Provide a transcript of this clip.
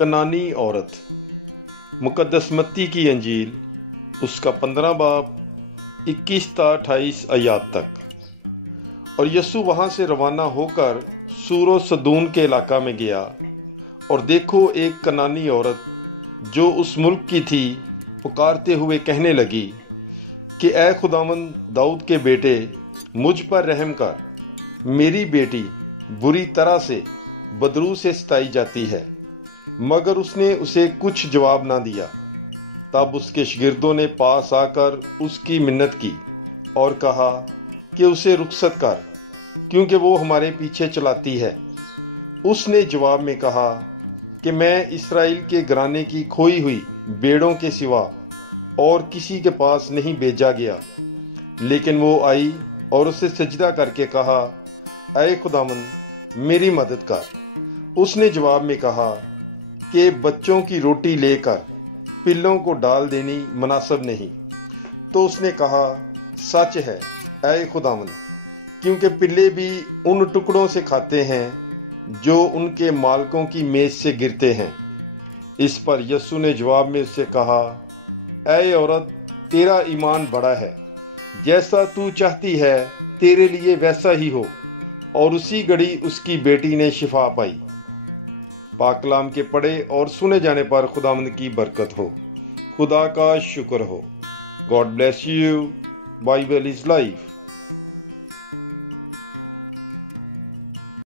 कनानी औरत। मुकद्दस मत्ती की अंजील उसका 15 बाब 21 ता 28 आयात तक। और यीशु वहाँ से रवाना होकर सूरो सदून के इलाका में गया, और देखो एक कनानी औरत जो उस मुल्क की थी पुकारते हुए कहने लगी कि ऐ खुदावंद दाऊद के बेटे, मुझ पर रहम कर, मेरी बेटी बुरी तरह से बदरू से सताई जाती है। मगर उसने उसे कुछ जवाब ना दिया। तब उसके शागिर्दों ने पास आकर उसकी मिन्नत की और कहा कि उसे रुखसत कर, क्योंकि वो हमारे पीछे चलाती है। उसने जवाब में कहा कि मैं इस्राएल के घराने की खोई हुई भेड़ों के सिवा और किसी के पास नहीं भेजा गया। लेकिन वो आई और उसे सजदा करके कहा, ऐ खुदावंद, मेरी मदद कर। उसने जवाब में कहा कि बच्चों की रोटी लेकर पिल्लों को डाल देनी मुनासिब नहीं। तो उसने कहा, सच है ऐ खुदावंद, क्योंकि पिल्ले भी उन टुकड़ों से खाते हैं जो उनके मालकों की मेज से गिरते हैं। इस पर यीशु ने जवाब में उससे कहा, ऐ औरत, तेरा ईमान बड़ा है, जैसा तू चाहती है तेरे लिए वैसा ही हो। और उसी घड़ी उसकी बेटी ने शिफा पाई। पाक कलाम के पढ़े और सुने जाने पर खुदावंद की बरकत हो। खुदा का शुक्र हो। God bless you. Bible is life.